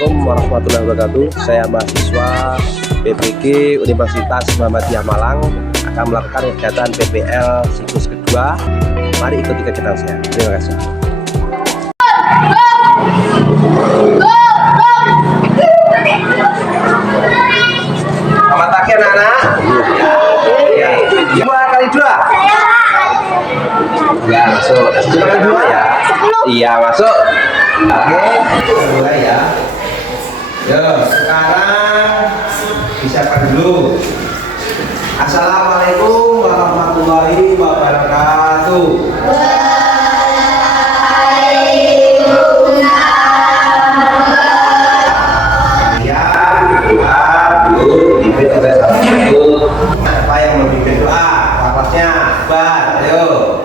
Assalamualaikum warahmatullahi wabarakatuh. Saya mahasiswa PPG Universitas Muhammadiyah Malang akan melakukan kegiatan PPL siklus kedua. Mari ikuti kegiatan saya. Terima kasih. Selamat pagi anak-anak. Ya. 2x2. Ya, masuk. 2x2 ya. Iya, masuk. Oke, mulai ya. Yo, sekarang disiapkan dulu. Assalamualaikum warahmatullahi wabarakatuh. Ya, siapa yang membimbing doa? Rapatnya, Bar, ayo.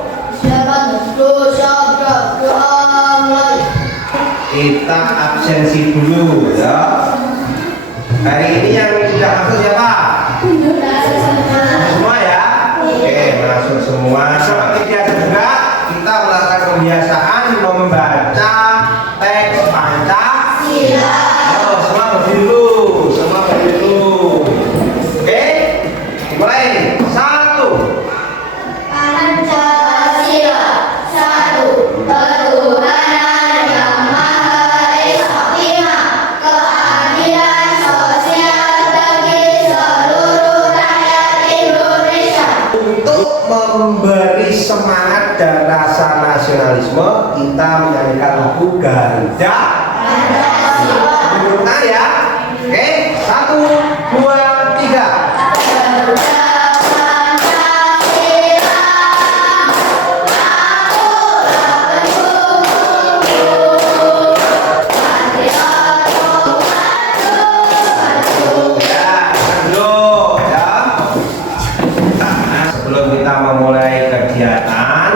Kita absensi dulu ya. Hari ini yang tidak masuk siapa? Semua ya? Oke, masuk semua. Seperti biasa juga kita melakukan kebiasaan membaca teks Pancasila. Ayo, semua berdiri dulu. Semua berdiri dulu. Oke, mulai. 1. Pancasila, satu, ketuhanan yang maha esa, 5, keadilan sosial bagi seluruh rakyat Indonesia. Untuk memberi semangat dan rasa nasionalisme, kita menyanyikan lagu Garuda Pancasila ya. Oke, 1, 2, 3. Sebelum kita memulai kegiatan,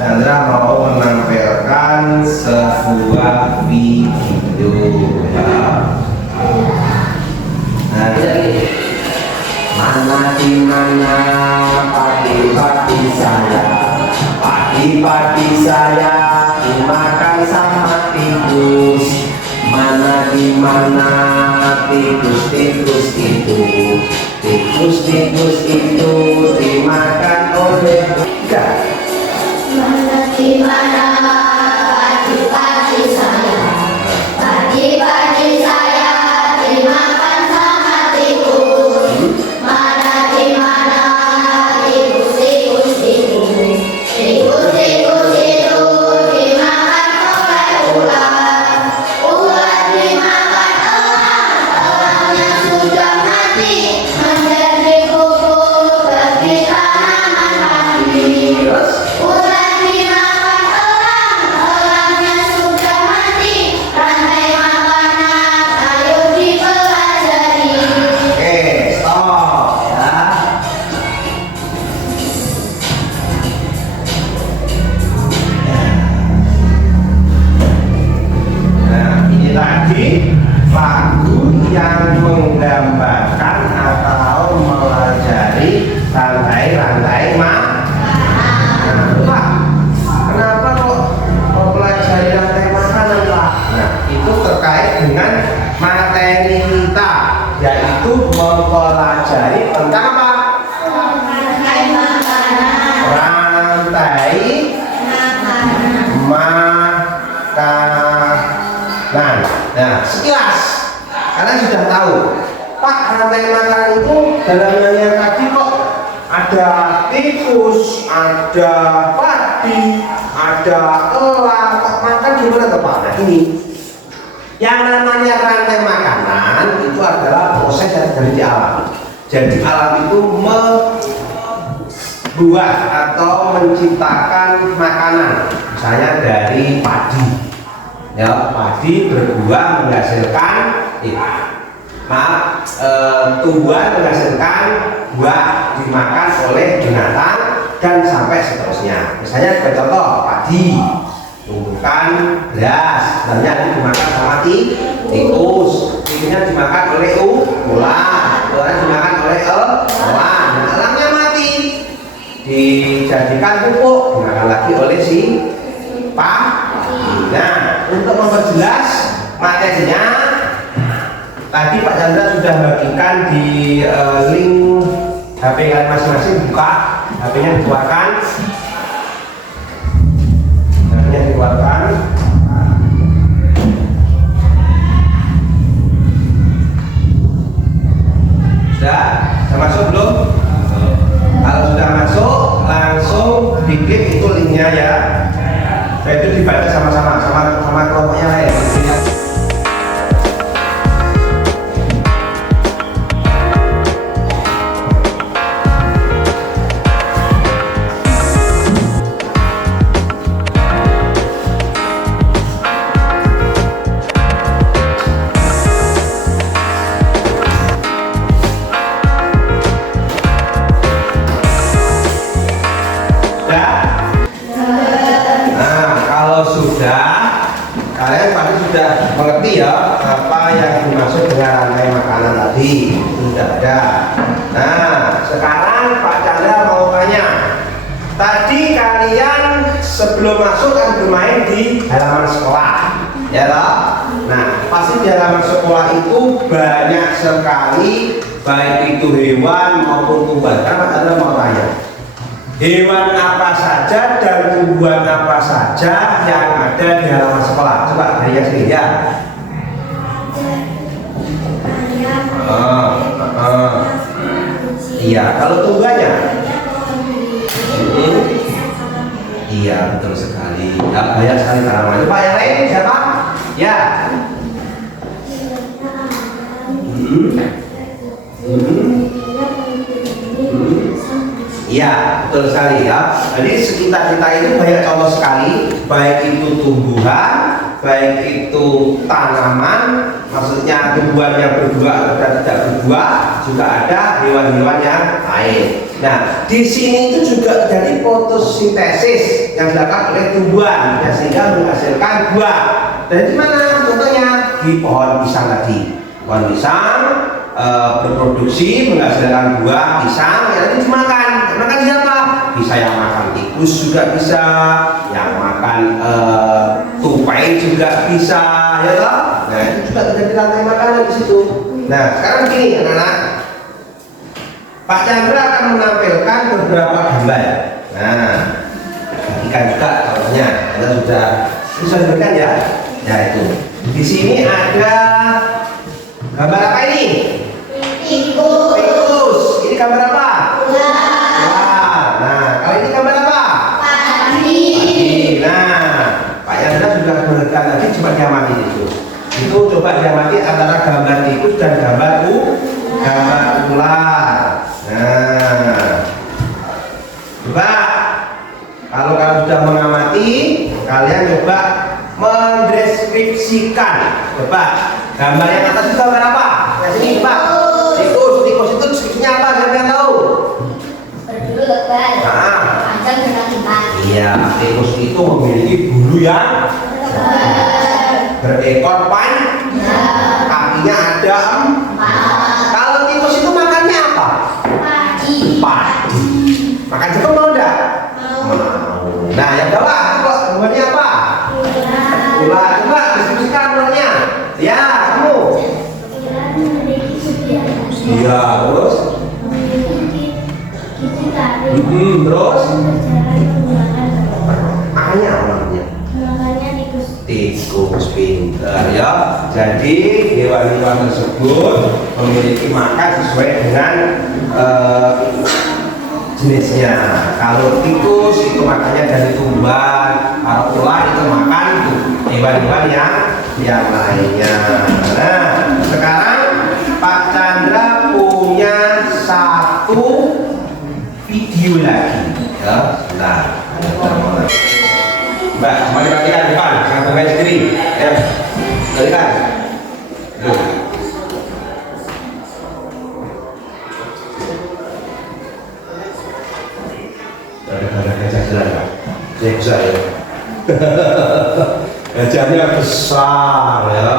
Chandra mau menampilkan sebuah video ya. Nah, mana di mana pagi-pagi saya, pagi-pagi saya dimakan sama tikus. Mana di mana tikus-tikus itu, tikus-tikus itu dimakan oleh ikan. Mana di mana pagi-pagi saya, pagi-pagi saya dimakan sama tikus. Mana di mana tikus-tikus itu, tikus-tikus itu dimakan oleh ular. Ular dimakan elang, elangnya sudah mati menjadi bubur bagi tanaman padi. Ular dimakan elang, elangnya sudah mati, rantai makanan ayo dipelajari. Oke, stop ya. Nah, ini tadi lagu yang menggambarkan atau mempelajari rantai-rantai makanan. Pak, kenapa kok mempelajari rantai makanan, Pak? Nah, itu terkait dengan materi kita, yaitu mempelajari tentang apa? Rantai makanan, Rantai makanan. Nah, sekilas kalian sudah tahu, Pak, rantai makanan itu dalamnya yang tadi kok ada tikus, ada padi, ada elang, kok makan gimana tuh, Pak? Nah, ini yang namanya rantai makanan itu adalah proses yang terjadi di alam. Jadi alam itu membuat atau menciptakan makanan, misalnya dari padi. Ya, padi berbuah menghasilkan tumbuhan menghasilkan buah dimakan oleh binatang dan sampai seterusnya. Misalnya sebagai contoh padi, tumbukan beras, sebenarnya itu dimakan sama tikus, tikusnya dimakan oleh ular, ular dimakan oleh elang, nah, elangnya mati, dijadikan pupuk, dimakan lagi oleh si padi. Nah, untuk memperjelas Materinya tadi Pak Chandra sudah bagikan di link HP kalian masing-masing. Buka HP-nya, dikeluarkan, HP-nya dikeluarkan. Sudah masuk belum? Kalau sudah masuk, langsung diklik itu linknya ya. Itu dibaca sama kelompoknya lain. Kalian pasti sudah mengerti ya apa yang dimaksud dengan rantai makanan tadi. Sudah ada. Nah, sekarang Pak Chandra mau tanya. Tadi kalian sebelum masuk kan bermain di halaman sekolah, ya toh? Nah, pasti di halaman sekolah itu banyak sekali, baik itu hewan maupun tumbuhan. Kan Pak Chandra mau tanya, hewan apa saja dan tumbuhan apa saja yang ada di halaman sekolah? Coba dari yang sini ya. Iya, kalau tumbuhannya? Iya, betul sekali. Ya, banyak sekali tanaman. Coba yang lain siapa? Ya. Iya, betul sekali ya. Jadi sekitar kita itu banyak contoh sekali, baik itu tumbuhan, baik itu tanaman, maksudnya tumbuhan yang berbuah atau tidak berbuah, juga ada hewan-hewan yang lain. Nah, di sini itu juga terjadi fotosintesis yang dilakukan oleh tumbuhan, ya, sehingga menghasilkan buah. Dan di mana contohnya? Di pohon pisang tadi. Pohon pisang berproduksi menghasilkan buah pisang yang nanti dimakan. Makan siapa? Bisa yang makan tikus juga bisa, yang makan tupai juga bisa, ya toh? Nah, itu juga terjadi rantai makanan di situ. Nah, sekarang gini anak-anak, Pak Chandra akan menampilkan beberapa gambar. Nah, bagikan juga contohnya. Kita sudah berikan ya. Ya itu. Di sini ada gambar apa ini? Tikus. Tikus. Ini gambar apa? Ular. Nah, kalau ini gambar apa? Padi. Nah, Pak Chandra sudah memberikan tadi, coba diamati itu. Itu coba diamati antara gambar tikus dan gambar ular. Nah, coba kalau kalian sudah mengamati, kalian coba mendeskripsikan. Coba gambar yang atas itu gambar apa? Yang sini Pak. Tikus itu deskripsinya apa? Siapa yang tahu? Berbulu lebar. Panjang dan kaki empat. Iya, tikus itu memiliki bulu yang berekor panjang, kakinya ada 4. Kalau tikus itu makannya apa? Padi. Padi. Makan jagung mau enggak? Mau. Nah, yang bawah kok gambarnya apa? Ular. Ular. Coba deskripsikan ularnya. Ya, kamu. Ular memiliki 9 usus. Iya, terus? Memiliki gigi taring. Terus? Berjalan menggunakan telur. Makannya apa namanya? Makanya tikus. Tikus, pinter ya. Jadi hewan-hewan tersebut memiliki makan sesuai dengan jenisnya. Kalau tikus itu makannya dari tumbuhan, kalau ular itu makan hewan-hewan yang lainnya. Nah, sekarang Pak Chandra punya satu video lagi ya. Nah, Mbak, mari perhatikan depan, jangan buka sendiri. Ya, perhatikan. Ada gajah jalan, Pak. Gajah besar ya. Gajahnya besar ya.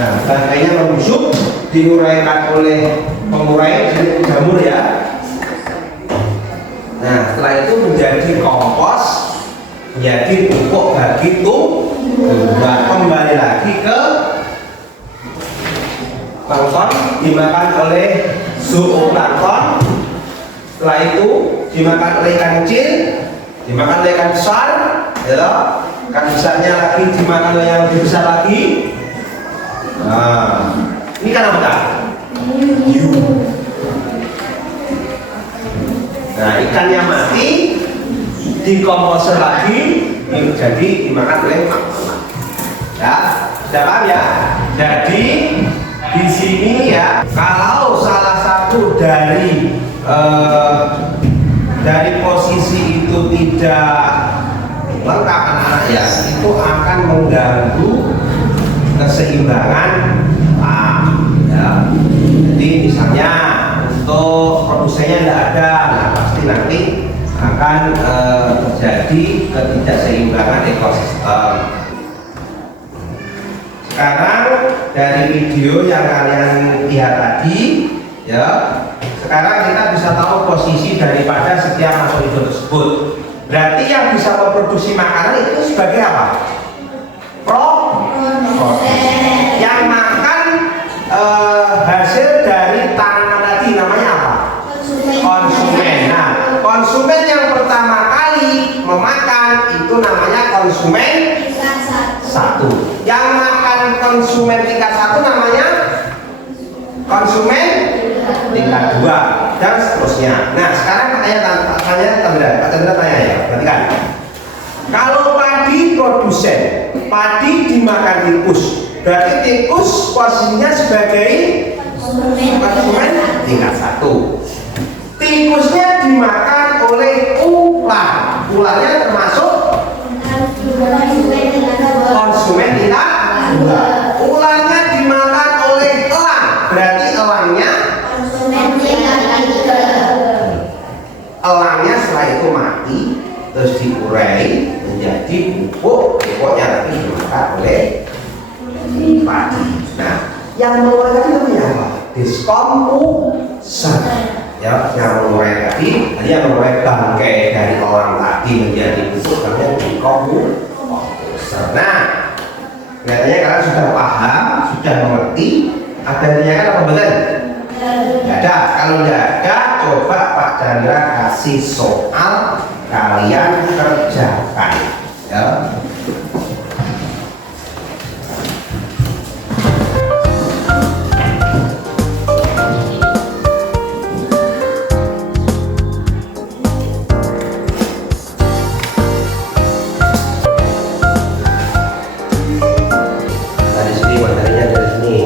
Nah, bangkainya membusuk, diuraikan oleh pengurai jamur ya. Nah, setelah itu menjadi kompos, menjadi pupuk bagi tumbuhan. Kembali lagi ke plankton, dimakan oleh zooplankton. Setelah itu dimakan oleh ikan kecil, dimakan oleh ikan besar, ya. Ikan besarnya lagi dimakan oleh yang lebih besar lagi. Nah, ini kan apa? Hiu. Nah, ikannya mati, dikomposer lagi, jadi dimakan oleh manusia. Ya, sudah paham ya? Jadi di sini ya, kalau salah satu dari posisi itu tidak lengkap anak-anak ya, itu akan mengganggu keseimbangan ya. Jadi misalnya untuk produsennya tidak ada, nah pasti nanti akan terjadi ketidakseimbangan ekosistem. Sekarang dari video yang kalian lihat tadi ya, sekarang kita bisa tahu posisi daripada setiap makhluk hidup tersebut. Berarti yang bisa memproduksi makanan itu sebagai apa? Proses. Yang makan hasil dari tanaman tadi namanya apa? Konsumen. Nah, konsumen yang pertama kali memakan itu namanya konsumen satu. Yang makan konsumen tingkat satu namanya konsumen tingkat dua, dan seterusnya. Nah, sekarang Pak Chandra tanya ya, perhatikan. Kalau padi produsen, padi dimakan tikus, berarti tikus posisinya sebagai konsumen tingkat satu. Tikusnya dimakan oleh ular, ularnya termasuk konsumen tingkat dua. Ularnya dimakan oleh elang, berarti elangnya elangnya setelah itu mati, terus diurai menjadi pupuk, pupuknya lagi dimakan oleh padi. Nah, yang mengurai tadi namanya apa? Diskomposer. Ya, yang mengurai tadi, yang mengurai bangkai dari orang tadi menjadi pupuk namanya diskomposer. Nah, kelihatannya kalian sudah paham, sudah mengerti. Ada yang ditanyakan apa betul? Tidak ada. Kalau tidak ada, coba Pak Chandra kasih soal, kalian kerjakan ya. Dari sini materinya, dari sini.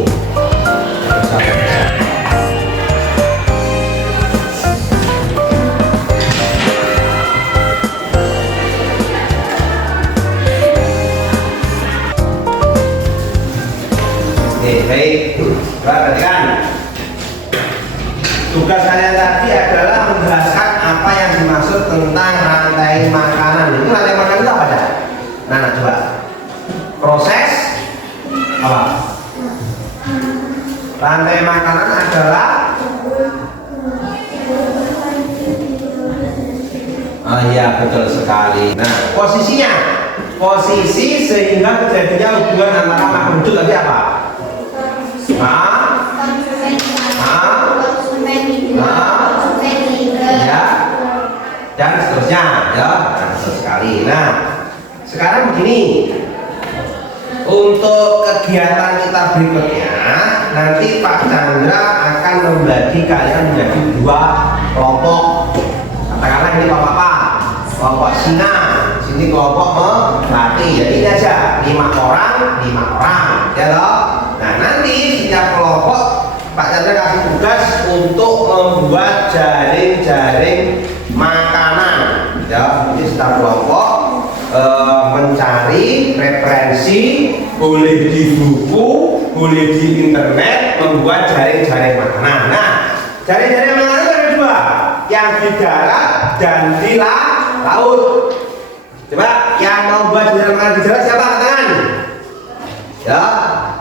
Baik, perhatikan. Tugas kalian tadi adalah menjelaskan apa yang dimaksud tentang rantai makanan. Itu rantai makanan itu apa dah? Nah, coba. Proses apa? Rantai makanan adalah iya, betul sekali. Nah, posisi sehingga terjadinya hubungan antara makhluk hidup tadi apa? Ya, dan seterusnya ya. Nah, betul sekali. Nah, sekarang begini, untuk kegiatan kita berikutnya nanti Pak Chandra akan membagi kalian menjadi dua kelompok. Katakanlah ini kelompok apa? Kelompok Sina, sini kelompok Melati. Jadi ini aja 5 orang, ya loh. Nah, nanti setiap kelompok Pak Chandra kasih tugas untuk membuat jaring-jaring makanan. Ya, jadi setiap kelompok mencari referensi, boleh di buku, boleh di internet, membuat jaring-jaring makanan. Nah, jaring-jaring makanan itu ada dua, yang di darat dan di laut. Coba yang mau buat jaring makanan di darat siapa? Tangan. Ya,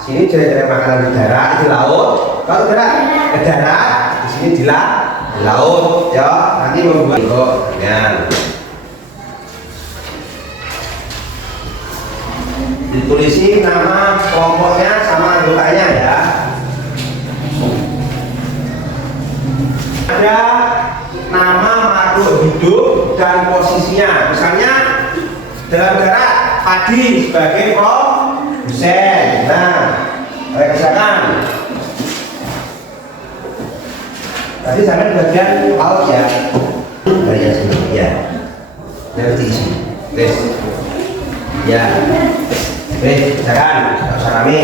sini cari makanan di darat, di laut. Kalau gerak ke darat, di sini di laut, ya. Nanti membuat ya. Ditulisi nama kelompoknya sama anggotanya ya. Ada nama makhluk hidup dan posisinya. Misalnya dalam darat padi sebagai produsen. Nah, saya kerjakan. Tadi sampai bagian laut ya. Bagian sini ya. Yang diisi. Tes. Ya. Baik, kerjakan. Tak usah rame.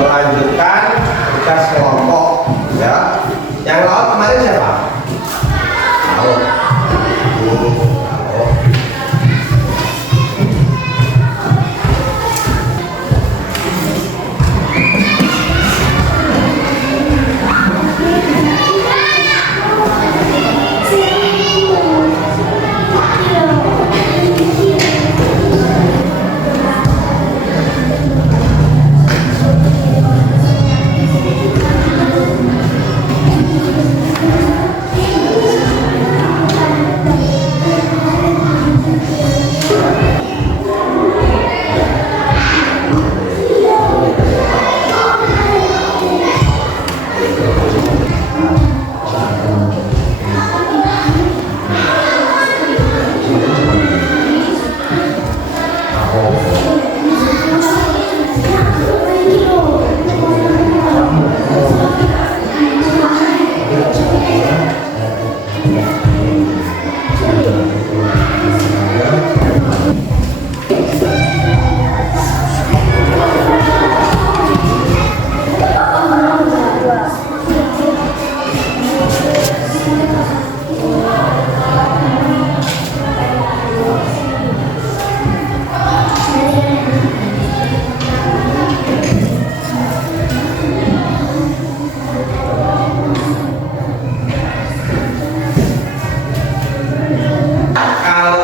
Melanjutkan tugas kelompok ya. Yang laut kemarin siapa? Laut.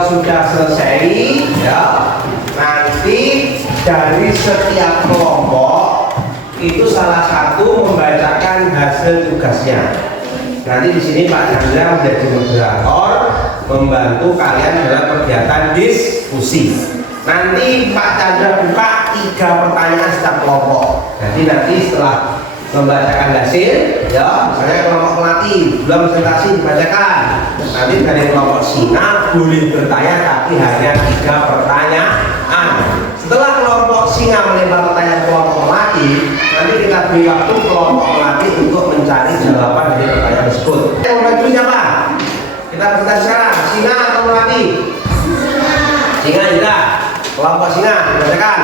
Sudah selesai ya, nanti dari setiap kelompok itu salah satu membacakan hasil tugasnya. Nanti di sini Pak Chandra menjadi moderator, membantu kalian dalam kegiatan diskusi. Nanti Pak Chandra buka 3 pertanyaan setiap kelompok. Jadi nanti setelah membacakan hasil ya, misalnya kelompok pelatih belum presentasi dibacakan, nanti dari kelompok singa boleh bertanya tapi hanya 3 pertanyaan. Setelah kelompok singa melempar pertanyaan kelompok pelatih, nanti kita beri waktu kelompok pelatih untuk mencari jawaban dari pertanyaan tersebut. Yang maju siapa? Kita presentasi sekarang, singa atau pelatih? Singa juga. Kelompok singa dibacakan.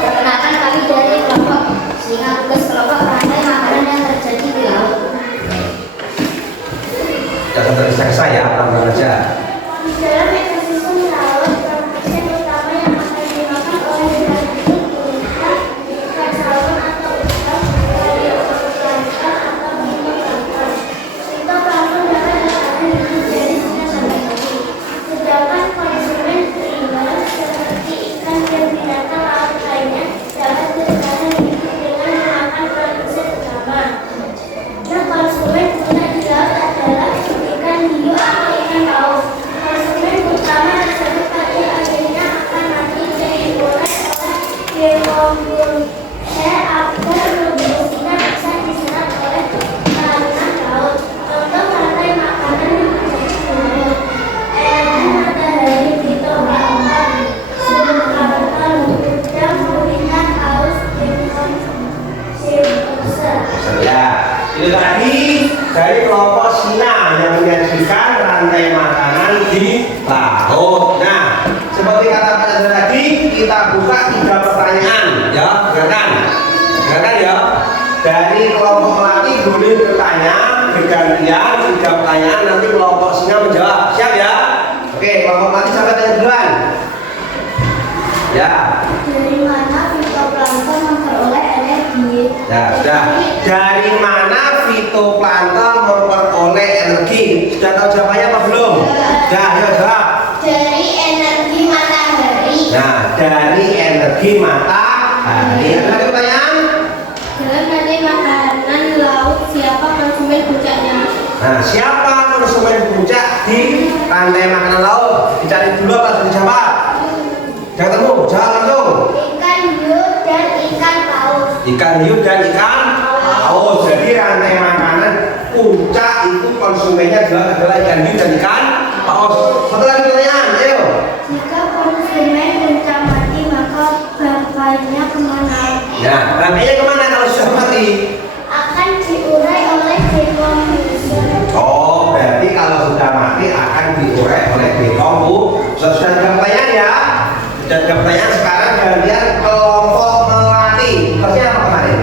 Perkenalkan kami dari kelompok singa, tugas kelompok rantai makanan yang terjadi di laut. Jangan tergesa-gesa ya, pelan-pelan aja. Di dalam ekosistem laut, produsen utama yang akan dimakan oleh hewan hidup berupa ikan salmon atau udang, dari zooplankton atau fitoplankton. Fitoplankton dapat bertahan hidup dari singa sampai mati. Sedangkan konsumen primer seperti ikan dan binatang laut lainnya dapat bertahan hidup dengan memakan produsen utama. Nah, konsumen guna di laut adalah ikan hiu atau ikan paus. kata pelajaran tadi kita buka 3 pertanyaan ya, dengarkan ya. Dari kelompok melati boleh bertanya bergantian 3 pertanyaan, nanti kelompok singa menjawab. Siap ya? Oke, kelompok melati sampai tanya duluan. Ya. Dari mana fitoplankton memperoleh energi? Ya, sudah. Dari mana fitoplankton memperoleh energi? Sudah tahu jawabannya apa belum? Ya, ayo jawab. Dari energi matahari. Nah, dari energi matahari. Ada lagi pertanyaan? Dalam nanti makanan laut, siapa konsumen puncaknya? Nah, siapa konsumen puncak di rantai makanan laut? Dicari dulu apa sudah dijawab? Jangan temu, jawab langsung. Ikan hiu dan ikan paus. Ikan hiu dan ikan paus. Jadi rantai makanan puncak itu konsumennya adalah ikan hiu dan ikan paus. Satu lagi pertanyaan, ayo. Jika konsumen puncak mati, maka bangkainya kemana? Ya, bangkainya kemana kalau sudah mati? Akan diurai oleh dekomposer. Oh, berarti kalau sudah mati akan diurai oleh dekomposer. Sudah ada pertanyaan ya? Sudah ada pertanyaan, sekarang gantian kelompok melati. Kelasnya apa kemarin?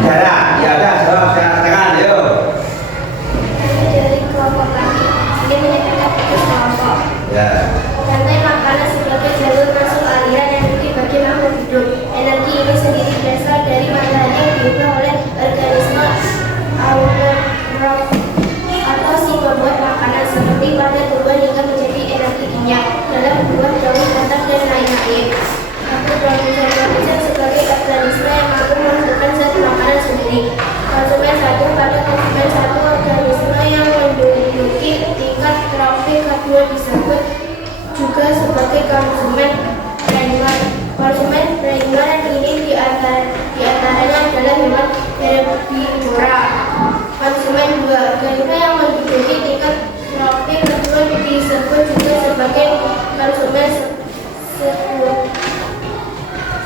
Darah. Ya udah, jawab sekarang, yuk. Dari kelompok kami, ini menyebutkan tiga kelompok. Ya. Rantai makanan sebagai jalur masuk aliran energi bagi makhluk hidup. Energi ini sendiri berasal dari matahari yang diubah oleh organisme autotrof atau si pembuat makanan, seperti pada tumbuhan hingga menjadi energi kimia dalam buah, daun, batang, dan lain-lain. Produsen sebagai organisme yang mampu menghasilkan zat makanan sendiri. Konsumen satu, pada konsumen satu organisme yang menduduki tingkat trofik kedua disebut juga sebagai konsumen primer. Konsumen primer ini diantaranya adalah hewan herbivora. Konsumen dua, organisme yang menduduki tingkat trofik kedua disebut juga sebagai konsumen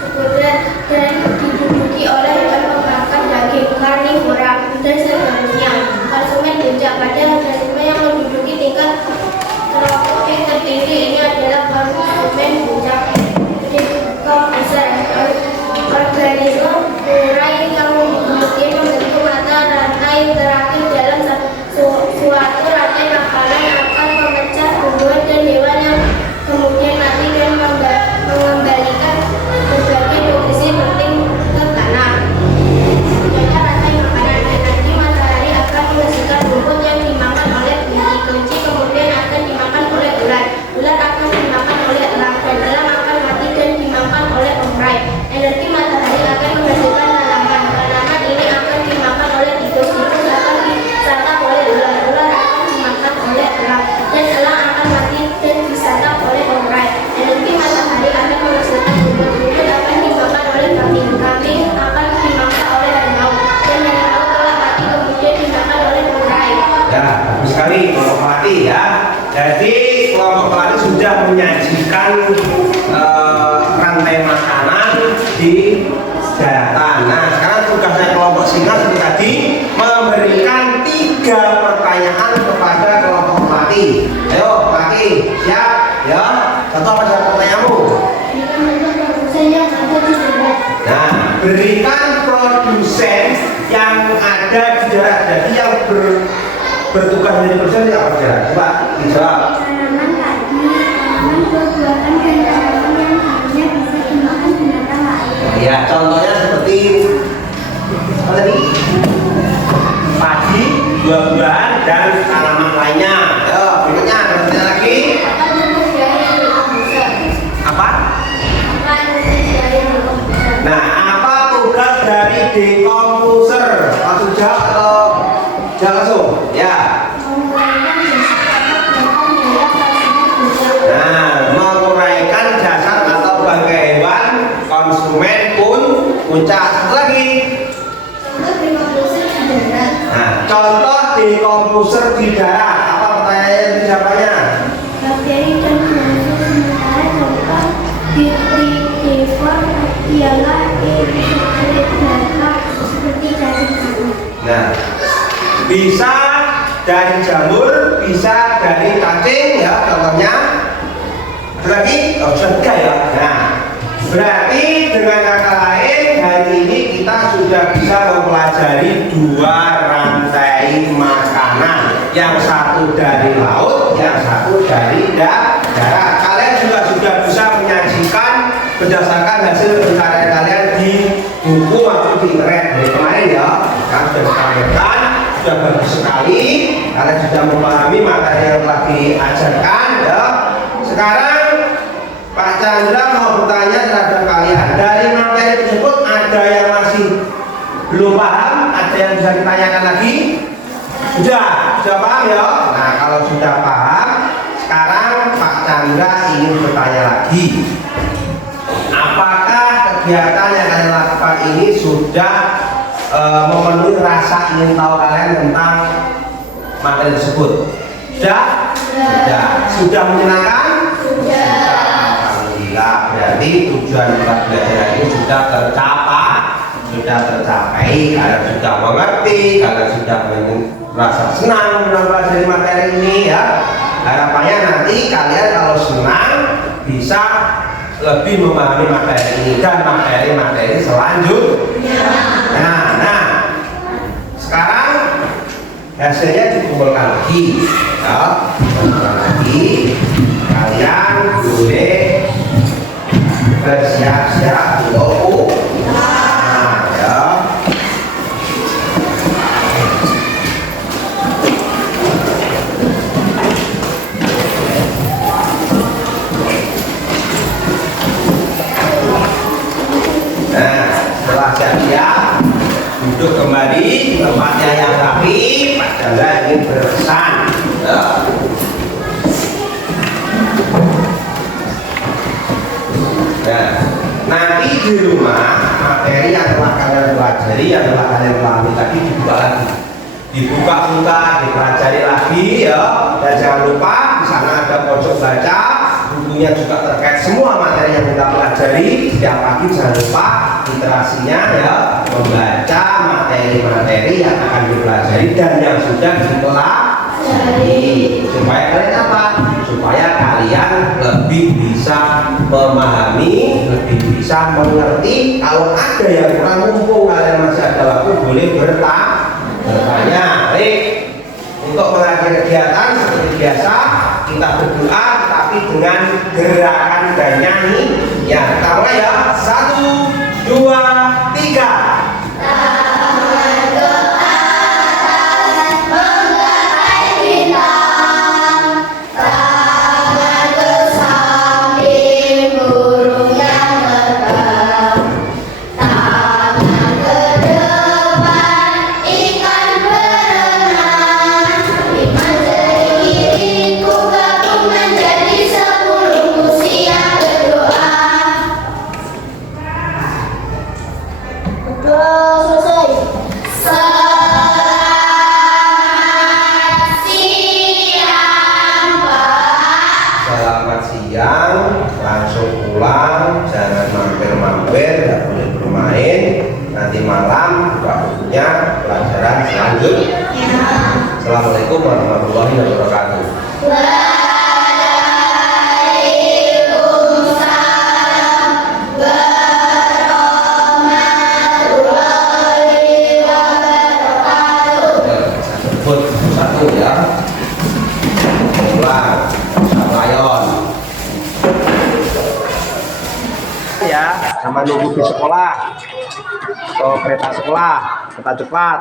sekunder dan diduduki oleh hewan pemakan daging karnivora dan seterusnya. Konsumen puncak, pada organisme yang menduduki tingkat trofik tertinggi ini adalah konsumen puncak. Dekomposer, organisme urai yang kemudian membentuk mata rantai terakhir dalam suatu rantai makanan akan memecah tumbuhan dan hewan yang kemudian mati dan mengembalikan berbagai nutrisi penting ke tanah. Contoh rantai makanan, energi matahari akan menghasilkan rumput yang dimakan oleh biji kelinci, kemudian akan dimakan oleh ular. Ular akan dimakan oleh elang, dan elang akan mati dan dimakan oleh urai. Energi matahari akan menghasilkan tanaman. Tanaman ini akan dimakan oleh tikus. Tikus akan disantap oleh ular. Ular akan dimakan oleh elang, dan elang akan mati dan disantap oleh urai. Energi matahari akan menghasilkan rumput. Rumput akan dimakan oleh kambing. Kambing akan dimakan oleh harimau, dan harimau telah mati kemudian dimakan oleh urai. Ya, bagus sekali kelompok melati ya. Jadi kelompok melati sudah menyajikan rantai makanan di daratan. Nah, sekarang tugasnya kelompok singa seperti tadi memberikan 3 pertanyaan kepada kelompok melati. Ayo, melati, siap? Ya. Satu apa saja pertanyaanmu? Nah, berikan produsen yang ada di darat. Jadi yang bertugas menjadi produsen itu apa saja? Coba dijawab. Tanaman padi, tanaman buah-buahan, dan tanaman yang hanya bisa dimakan binatang lain. Ya, contohnya seperti apa tadi? Padi, buah-buahan, dan tanaman lainnya. Ayo, berikutnya ada pertanyaan lagi. Apa tugas dari dekomposer? Apa? Apa tugas dari dekomposer? Nah, apa tugas dari dekomposer? Langsung jawab atau jawab langsung? Ya. Menguraikan jasad atau bangkai hewan konsumen puncak. Nah, menguraikan jasad atau bangkai hewan konsumen puncak. Satu lagi. Contoh dekomposer di darat. Nah, contoh dekomposer di darat. Apa pertanyaannya itu jawabannya? Bakteri dan virus. Sementara contoh Vitridivore ialah Invertebrata seperti cacing tanah. Nah, bisa dari jamur, bisa dari cacing ya contohnya. sudah 3 ya. Nah, berarti dengan kata lain hari ini kita sudah bisa mempelajari 2 rantai makanan, yang satu dari laut, yang satu dari darat. Kalian juga sudah bisa menyajikan berdasarkan hasil pencarian kalian di buku maupun di internet dari kemarin ya. Kan sudah disampaikan, sudah bagus sekali. Kalian sudah memahami materi yang telah diajarkan ya. Sekarang Pak Chandra mau bertanya terhadap kalian. Dari materi tersebut ada yang masih belum paham, ada yang bisa ditanyakan lagi? Sudah paham ya? Nah, kalau sudah paham, sekarang Pak Chandra ingin bertanya lagi. Apakah kegiatan yang kalian lakukan ini sudah memenuhi rasa ingin tahu kalian tentang materi tersebut? Sudah menyenangkan? Alhamdulillah, berarti tujuan kita belajar ini sudah tercapai. Kalian sudah mengerti, kalian sudah merasa senang mempelajari materi ini ya. Harapannya nanti kalian kalau senang bisa lebih memahami materi ini dan materi-materi selanjutnya. Nah, sekarang hasilnya dikumpulkan lagi ya. Kalian boleh bersiap-siap untuk ya. Nah, setelah siap-siap duduk kembali di tempatnya yang rapi. Pak Chandra ingin berpesan ya. Nah, nanti di rumah materi yang telah kalian pelajari, yang telah kalian pelajari tadi dibuka, dipelajari lagi ya. Dan jangan lupa di sana ada pojok baca, bukunya juga terkait semua materi yang kita pelajari. Setiap pagi jangan lupa literasinya ya, membaca materi-materi yang akan dipelajari dan yang sudah dipelajari. Supaya kalian apa? Supaya kalian lebih bisa memahami, lebih bisa mengerti. Kalau ada yang kurang, mumpung kalian masih ada waktu, boleh bertanya. Baik, untuk mengakhiri kegiatan seperti biasa kita berdoa, tapi dengan gerakan dan nyanyi. Ya, kita mulai ya. 1, 2, 3. Langsung pulang, jangan mampir-mampir, tidak boleh bermain. Nanti malam buka bukunya, pelajaran selanjutnya. Assalamualaikum warahmatullahi wabarakatuh. Satu ya, pulang, rayon. Ya, sama nunggu di sekolah atau kereta sekolah, kereta cepat.